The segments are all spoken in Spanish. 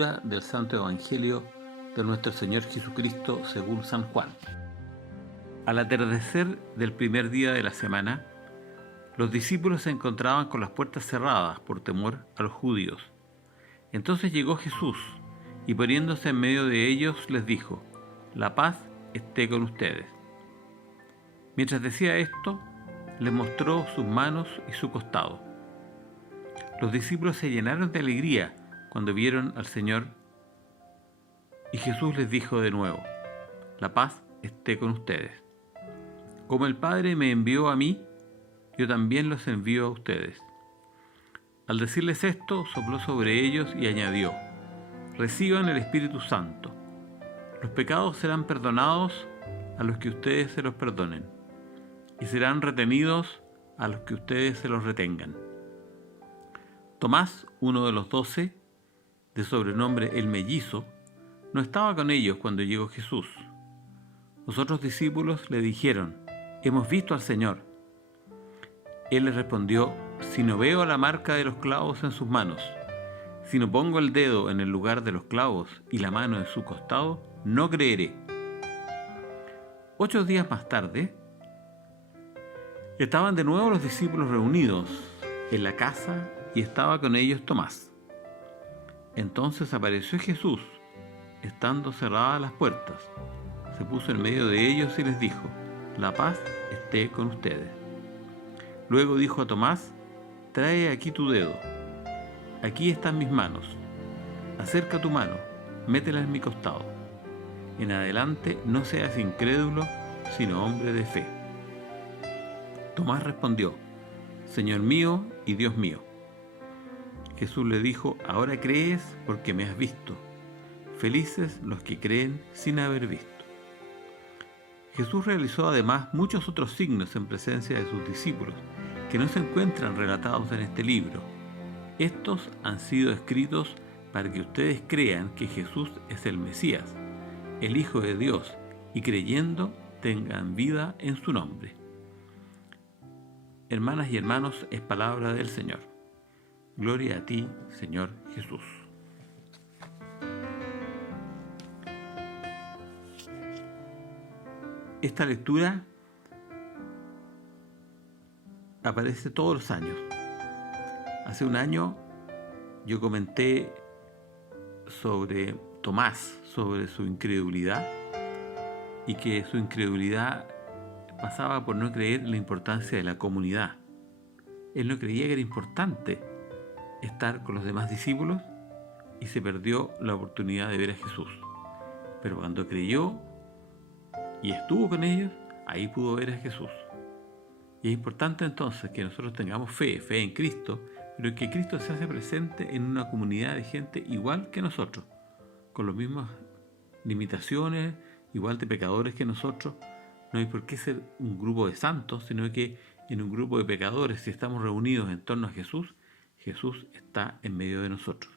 Lectura del Santo Evangelio de nuestro Señor Jesucristo según San Juan. Al atardecer del primer día de la semana, los discípulos se encontraban con las puertas cerradas por temor a los judíos. Entonces llegó Jesús y poniéndose en medio de ellos les dijo: «La paz esté con ustedes». Mientras decía esto, les mostró sus manos y su costado. Los discípulos se llenaron de alegría cuando vieron al Señor, y Jesús les dijo de nuevo: «La paz esté con ustedes. Como el Padre me envió a mí, yo también los envío a ustedes». Al decirles esto, sopló sobre ellos y añadió: «Reciban el Espíritu Santo. Los pecados serán perdonados a los que ustedes se los perdonen, y serán retenidos a los que ustedes se los retengan». Tomás, uno de los 12, de sobrenombre el Mellizo, no estaba con ellos cuando llegó Jesús. Los otros discípulos le dijeron: «Hemos visto al Señor». Él les respondió: «Si no veo la marca de los clavos en sus manos, si no pongo el dedo en el lugar de los clavos y la mano en su costado, no creeré». 8 días más tarde, estaban de nuevo los discípulos reunidos en la casa y estaba con ellos Tomás. Entonces apareció Jesús, estando cerradas las puertas. Se puso en medio de ellos y les dijo: «La paz esté con ustedes». Luego dijo a Tomás: «Trae aquí tu dedo. Aquí están mis manos. Acerca tu mano, métela en mi costado. En adelante no seas incrédulo, sino hombre de fe». Tomás respondió: «Señor mío y Dios mío». Jesús le dijo: «Ahora crees porque me has visto. Felices los que creen sin haber visto». Jesús realizó además muchos otros signos en presencia de sus discípulos que no se encuentran relatados en este libro. Estos han sido escritos para que ustedes crean que Jesús es el Mesías, el Hijo de Dios, y creyendo tengan vida en su nombre. Hermanas y hermanos, es palabra del Señor. Gloria a ti, Señor Jesús. Esta lectura aparece todos los años. Hace un año yo comenté sobre Tomás, sobre su incredulidad, y que su incredulidad pasaba por no creer en la importancia de la comunidad. Él no creía que era importante estar con los demás discípulos y se perdió la oportunidad de ver a Jesús. Pero cuando creyó y estuvo con ellos, ahí pudo ver a Jesús. Y es importante entonces que nosotros tengamos fe en Cristo, pero que Cristo se hace presente en una comunidad de gente igual que nosotros, con las mismas limitaciones, igual de pecadores que nosotros. No hay por qué ser un grupo de santos, sino que en un grupo de pecadores, si estamos reunidos en torno a Jesús, Jesús está en medio de nosotros.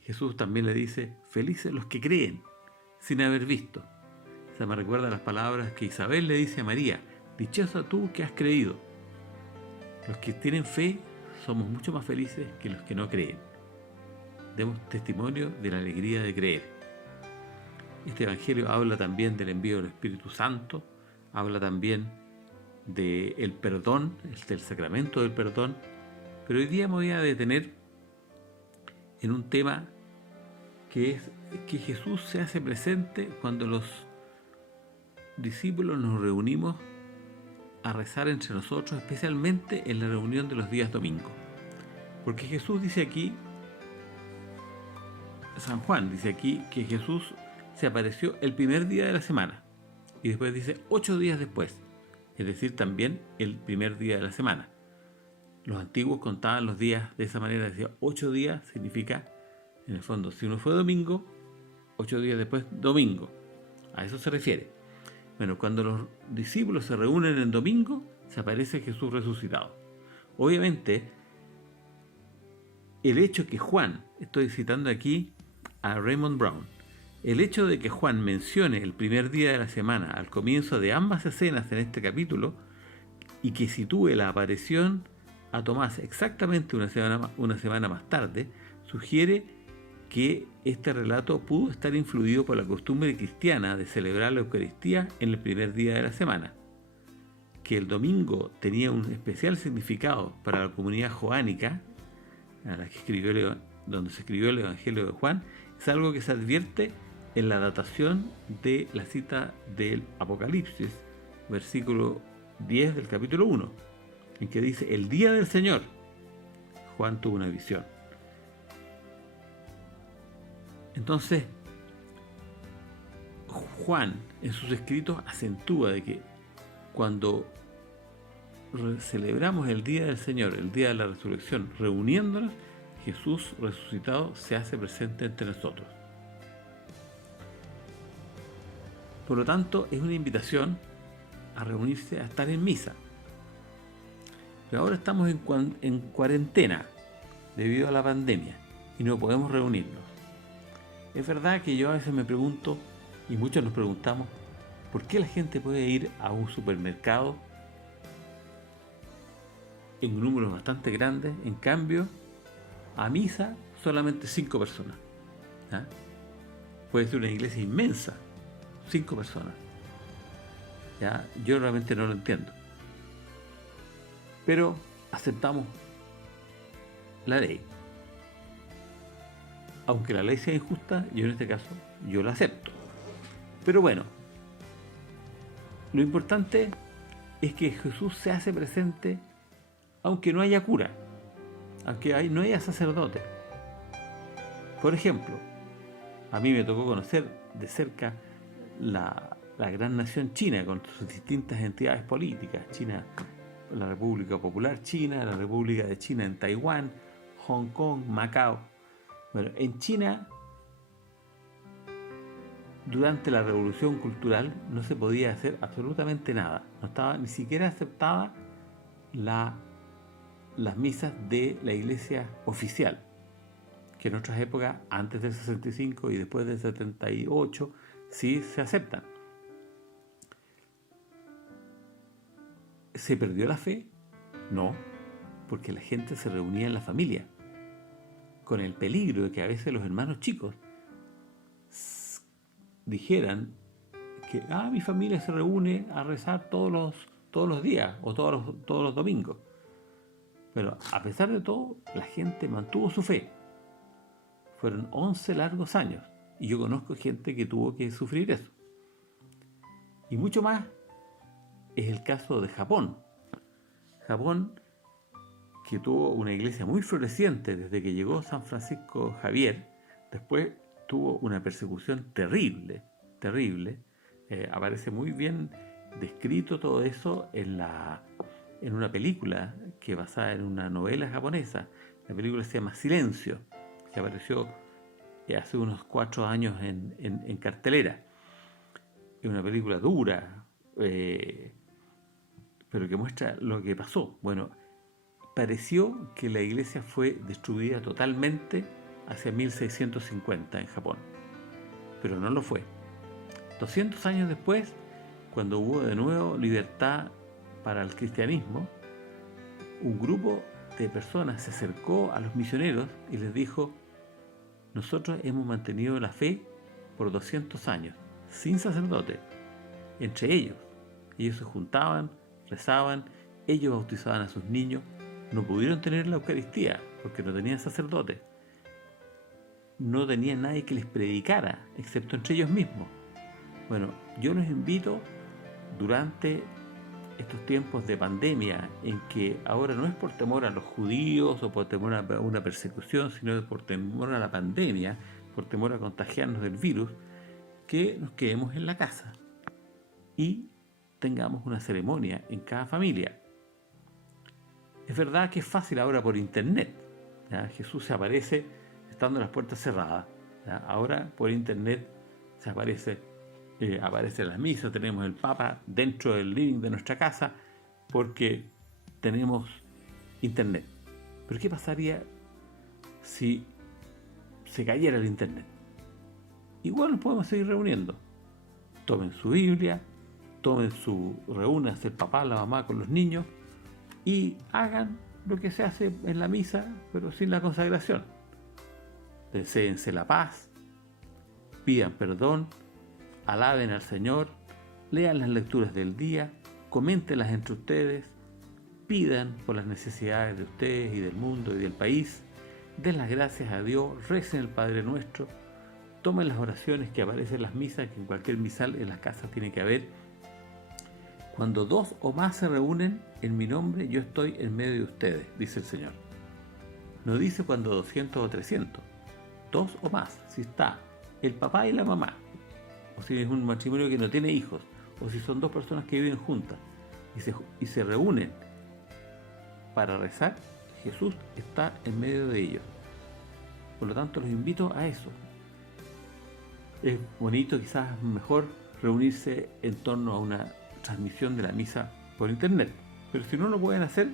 Jesús también le dice: «Felices los que creen sin haber visto». Se me recuerda las palabras que Isabel le dice a María: «Dichosa tú que has creído». Los que tienen fe somos mucho más felices que los que no creen. Demos testimonio de la alegría de creer. Este Evangelio habla también del envío del Espíritu Santo, habla también del perdón, del sacramento del perdón, pero hoy día me voy a detener en un tema que es que Jesús se hace presente cuando los discípulos nos reunimos a rezar entre nosotros, especialmente en la reunión de los días domingos. Porque Jesús dice aquí, San Juan dice aquí, que Jesús se apareció el primer día de la semana y después dice 8 días después, es decir, también el primer día de la semana. Los antiguos contaban los días de esa manera, decía 8 días significa, en el fondo, si uno fue domingo, 8 días después, domingo. A eso se refiere. Bueno, cuando los discípulos se reúnen en domingo, se aparece Jesús resucitado. Obviamente, el hecho que Juan, estoy citando aquí a Raymond Brown, el hecho de que Juan mencione el primer día de la semana al comienzo de ambas escenas en este capítulo y que sitúe la aparición a Tomás exactamente una semana más tarde, sugiere que este relato pudo estar influido por la costumbre cristiana de celebrar la Eucaristía en el primer día de la semana, que el domingo tenía un especial significado para la comunidad joánica, a la que donde se escribió el Evangelio de Juan, es algo que se advierte en la datación de la cita del Apocalipsis, versículo 10 del capítulo 1, en que dice: el día del Señor, Juan tuvo una visión. Entonces, Juan en sus escritos acentúa de que cuando celebramos el día del Señor, el día de la resurrección, reuniéndonos, Jesús resucitado se hace presente entre nosotros. Por lo tanto, es una invitación a reunirse, a estar en misa. Pero ahora estamos en cuarentena debido a la pandemia y no podemos reunirnos. Es verdad que yo a veces me pregunto, y muchos nos preguntamos, ¿por qué la gente puede ir a un supermercado en números bastante grandes, en cambio a misa solamente 5 personas? ¿Ah? Puede ser una iglesia inmensa, 5 personas. ¿Ya? Yo realmente no lo entiendo. Pero aceptamos la ley. Aunque la ley sea injusta, yo en este caso, yo la acepto. Pero bueno, lo importante es que Jesús se hace presente aunque no haya cura, aunque no haya sacerdote. Por ejemplo, a mí me tocó conocer de cerca la gran nación China con sus distintas entidades políticas. China, la República Popular China, la República de China en Taiwán, Hong Kong, Macao. Bueno, en China, durante la Revolución Cultural, no se podía hacer absolutamente nada. No estaba ni siquiera aceptada las misas de la iglesia oficial, que en otras épocas, antes del 65 y después del 78, sí se aceptan. ¿Se perdió la fe? No, porque la gente se reunía en la familia, con el peligro de que a veces los hermanos chicos dijeran que mi familia se reúne a rezar todos los días o todos los domingos. Pero a pesar de todo, la gente mantuvo su fe. Fueron 11 largos años y yo conozco gente que tuvo que sufrir eso. Y mucho más es el caso de Japón. Japón, que tuvo una iglesia muy floreciente desde que llegó San Francisco Javier, después tuvo una persecución terrible. Aparece muy bien descrito todo eso en una película que basada en una novela japonesa. La película se llama Silencio, que apareció hace unos 4 años en cartelera. Es una película dura, pero que muestra lo que pasó. Bueno, pareció que la iglesia fue destruida totalmente hacia 1650 en Japón, pero no lo fue. 200 años después, cuando hubo de nuevo libertad para el cristianismo, un grupo de personas se acercó a los misioneros y les dijo: nosotros hemos mantenido la fe por 200 años, sin sacerdote. Entre ellos se juntaban, rezaban, ellos bautizaban a sus niños, no pudieron tener la Eucaristía porque no tenían sacerdote, no tenían nadie que les predicara, excepto entre ellos mismos. Bueno, yo los invito durante estos tiempos de pandemia, en que ahora no es por temor a los judíos o por temor a una persecución, sino por temor a la pandemia, por temor a contagiarnos del virus, que nos quedemos en la casa y tengamos una ceremonia en cada familia. Es verdad que es fácil ahora por internet, ¿ya? Jesús se aparece estando las puertas cerradas, ¿ya? Ahora por internet se aparece en la misa, tenemos el Papa dentro del living de nuestra casa porque tenemos internet. Pero ¿qué pasaría si se cayera el internet? Igual nos podemos seguir reuniendo. Tomen su Biblia, reúnanse el papá, la mamá con los niños y hagan lo que se hace en la misa, pero sin la consagración. deséense la paz, pidan perdón, alaben al Señor, lean las lecturas del día, coméntenlas entre ustedes, pidan por las necesidades de ustedes y del mundo y del país, den las gracias a Dios, recen el Padre Nuestro, tomen las oraciones que aparecen en las misas, que en cualquier misal en las casas tiene que haber. Cuando 2 o más se reúnen en mi nombre, yo estoy en medio de ustedes, dice el Señor. No dice cuando 200 o 300, 2 o más, si está el papá y la mamá, o si es un matrimonio que no tiene hijos, o si son 2 personas que viven juntas y se reúnen para rezar, Jesús está en medio de ellos. Por lo tanto, los invito a eso. Es bonito, quizás mejor reunirse en torno a una transmisión de la misa por internet, pero si no lo pueden hacer,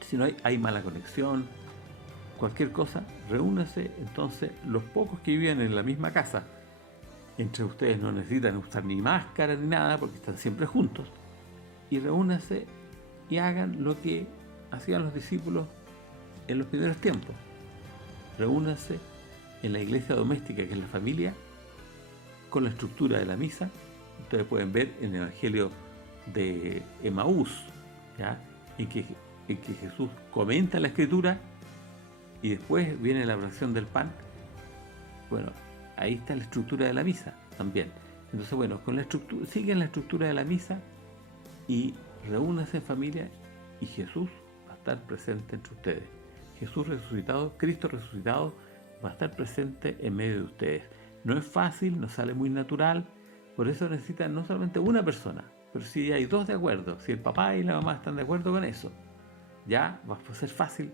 si no hay mala conexión, cualquier cosa, reúnanse entonces los pocos que viven en la misma casa. Entre ustedes no necesitan usar ni máscara ni nada porque están siempre juntos, y reúnanse y hagan lo que hacían los discípulos en los primeros tiempos. Reúnanse en la iglesia doméstica, que es la familia, con la estructura de la misa. Ustedes pueden ver en el Evangelio de Emaús, ¿ya? En que Jesús comenta la Escritura y después viene la oración del pan. Bueno, ahí está la estructura de la misa también. Entonces, bueno, siguen la estructura de la misa y reúnanse en familia y Jesús va a estar presente entre ustedes. Jesús resucitado, Cristo resucitado, va a estar presente en medio de ustedes. No es fácil, no sale muy natural, por eso necesitan no solamente una persona, pero si hay 2 de acuerdo, si el papá y la mamá están de acuerdo con eso, ya va a ser fácil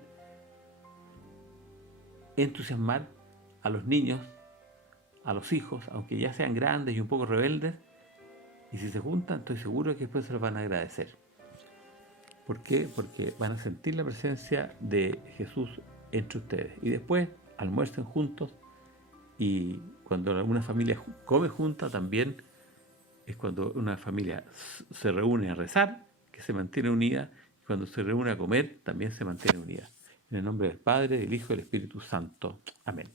entusiasmar a los niños, a los hijos, aunque ya sean grandes y un poco rebeldes, y si se juntan, estoy seguro que después se los van a agradecer. ¿Por qué? Porque van a sentir la presencia de Jesús entre ustedes. Y después almuercen juntos, y cuando una familia come junta también es cuando una familia se reúne a rezar, que se mantiene unida, y cuando se reúne a comer también se mantiene unida. En el nombre del Padre, del Hijo y del Espíritu Santo. Amén.